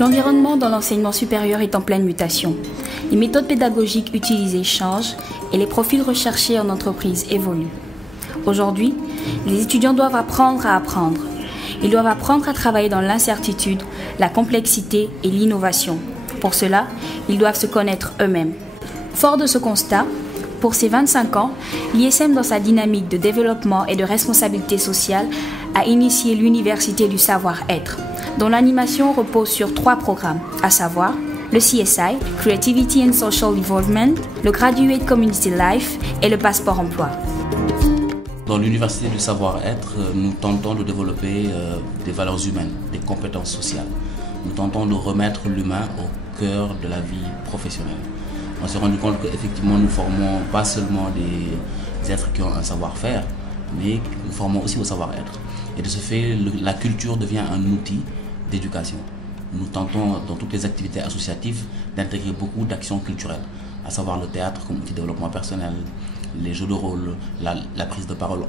L'environnement dans l'enseignement supérieur est en pleine mutation. Les méthodes pédagogiques utilisées changent et les profils recherchés en entreprise évoluent. Aujourd'hui, les étudiants doivent apprendre à apprendre. Ils doivent apprendre à travailler dans l'incertitude, la complexité et l'innovation. Pour cela, ils doivent se connaître eux-mêmes. Fort de ce constat, pour ses 25 ans, l'ISM, dans sa dynamique de développement et de responsabilité sociale, a initié l'Université du savoir-être, dont l'animation repose sur 3 programmes, à savoir le CSI, Creativity and Social Involvement, le Graduate Community Life et le Passeport Emploi. Dans l'Université du savoir-être, nous tentons de développer des valeurs humaines, des compétences sociales. Nous tentons de remettre l'humain au cœur de la vie professionnelle. On s'est rendu compte qu'effectivement, nous formons pas seulement des êtres qui ont un savoir-faire, mais nous formons aussi au savoir-être. Et de ce fait, la culture devient un outil d'éducation. Nous tentons, dans toutes les activités associatives, d'intégrer beaucoup d'actions culturelles, à savoir le théâtre comme outil de développement personnel, les jeux de rôle, la prise de parole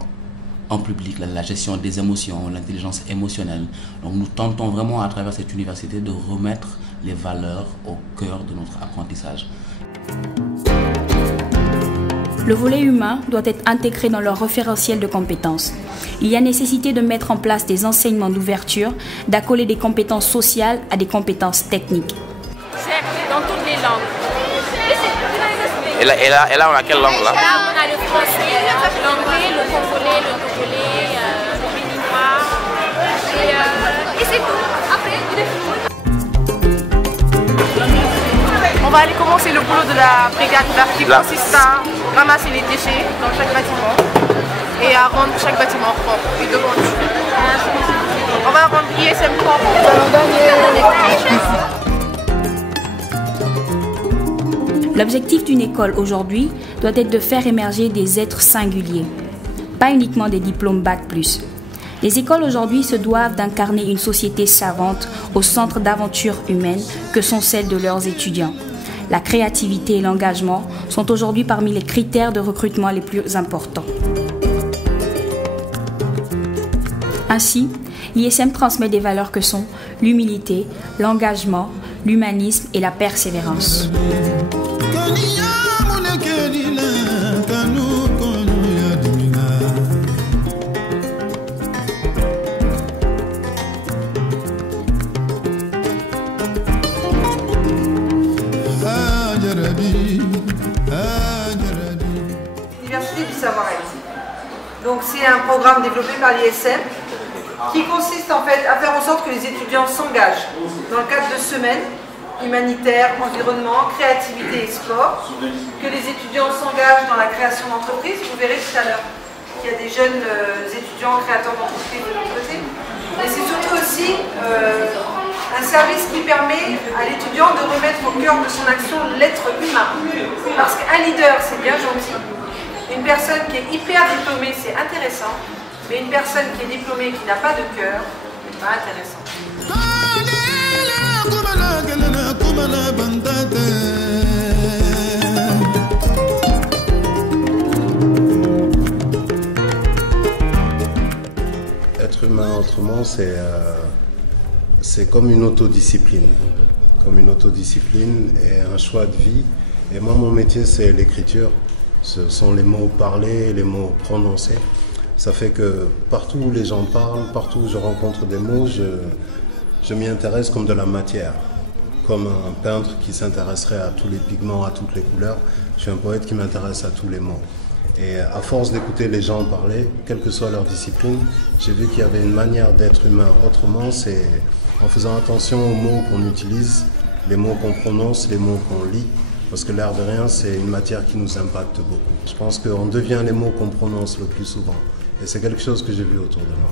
en public, la gestion des émotions, l'intelligence émotionnelle. Donc nous tentons vraiment, à travers cette université, de remettre les valeurs au cœur de notre apprentissage. Le volet humain doit être intégré dans leur référentiel de compétences. Il y a nécessité de mettre en place des enseignements d'ouverture, d'accoler des compétences sociales à des compétences techniques. Dans toutes les langues. Et là, on a quelle langue là? Là, on a le français, l'anglais, le congolais, le béninois. Et c'est tout. Après, il est fini. On va aller commencer le boulot de la brigade verte qui consiste à ramasser les déchets dans chaque bâtiment et à rendre chaque bâtiment propre et devant nous. On va rendre l'ISM propre. L'objectif d'une école aujourd'hui doit être de faire émerger des êtres singuliers, pas uniquement des diplômes Bac+. Les écoles aujourd'hui se doivent d'incarner une société savante au centre d'aventures humaines que sont celles de leurs étudiants. La créativité et l'engagement sont aujourd'hui parmi les critères de recrutement les plus importants. Ainsi, l'ISM transmet des valeurs que sont l'humilité, l'engagement, l'humanisme et la persévérance. L'Université du savoir-être. Donc c'est un programme développé par l'ISM qui consiste en fait à faire en sorte que les étudiants s'engagent dans le cadre de semaines humanitaires, environnement, créativité et sport, que les étudiants s'engagent dans la création d'entreprises. Vous verrez tout à l'heure qu'il y a des jeunes étudiants créateurs d'entreprises de notre côté. Mais c'est surtout aussi un service qui permet à l'étudiant de remettre au cœur de son action l'être humain. Parce qu'un leader, c'est bien gentil. Une personne qui est hyper diplômée, c'est intéressant. Mais une personne qui est diplômée et qui n'a pas de cœur, c'est pas intéressant. Être humain autrement, c'est comme une autodiscipline. Comme une autodiscipline et un choix de vie. Et moi, mon métier, c'est l'écriture. Ce sont les mots parlés, les mots prononcés. Ça fait que partout où les gens parlent, partout où je rencontre des mots, je m'y intéresse comme de la matière. Comme un peintre qui s'intéresserait à tous les pigments, à toutes les couleurs. Je suis un poète qui m'intéresse à tous les mots. Et à force d'écouter les gens parler, quelle que soit leur discipline, j'ai vu qu'il y avait une manière d'être humain autrement. C'est en faisant attention aux mots qu'on utilise, les mots qu'on prononce, les mots qu'on lit. Parce que l'air de rien, c'est une matière qui nous impacte beaucoup. Je pense qu'on devient les mots qu'on prononce le plus souvent. Et c'est quelque chose que j'ai vu autour de moi.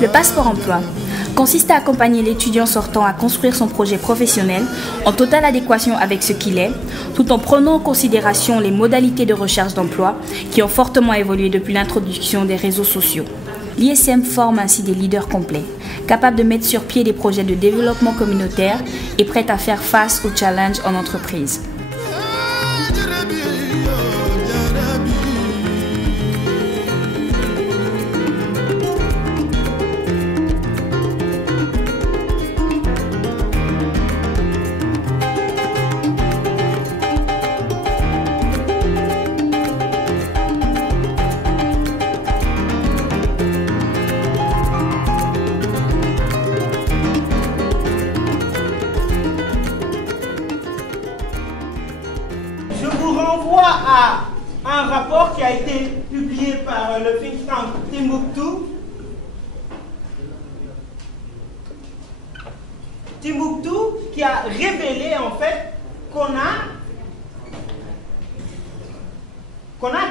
Le passeport emploi consiste à accompagner l'étudiant sortant à construire son projet professionnel en totale adéquation avec ce qu'il est, tout en prenant en considération les modalités de recherche d'emploi qui ont fortement évolué depuis l'introduction des réseaux sociaux. L'ISM forme ainsi des leaders complets, capables de mettre sur pied des projets de développement communautaire et prêts à faire face aux challenges en entreprise. À un rapport qui a été publié par le think tank Timbuktu. Timbuktu qui a révélé en fait qu'on a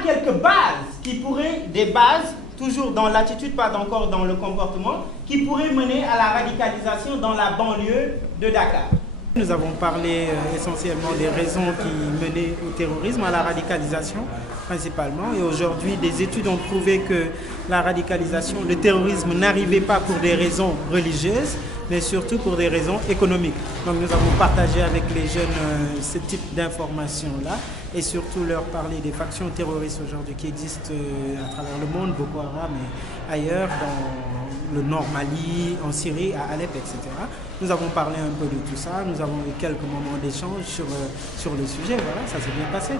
quelques bases qui pourraient, des bases toujours dans l'attitude, pas encore dans le comportement, qui pourraient mener à la radicalisation dans la banlieue de Dakar. Nous avons parlé essentiellement des raisons qui menaient au terrorisme, à la radicalisation principalement. Et aujourd'hui, des études ont prouvé que la radicalisation, le terrorisme n'arrivait pas pour des raisons religieuses, mais surtout pour des raisons économiques. Donc nous avons partagé avec les jeunes ce type d'informations-là et surtout leur parler des factions terroristes aujourd'hui qui existent à travers le monde, Boko Haram et ailleurs, dans le Nord Mali, en Syrie, à Alep, etc. Nous avons parlé un peu de tout ça, nous avons eu quelques moments d'échange sur le sujet, voilà, ça s'est bien passé.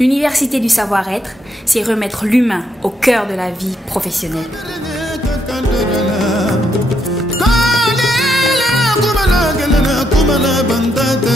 L'université du savoir-être, c'est remettre l'humain au cœur de la vie professionnelle. Kumala bantata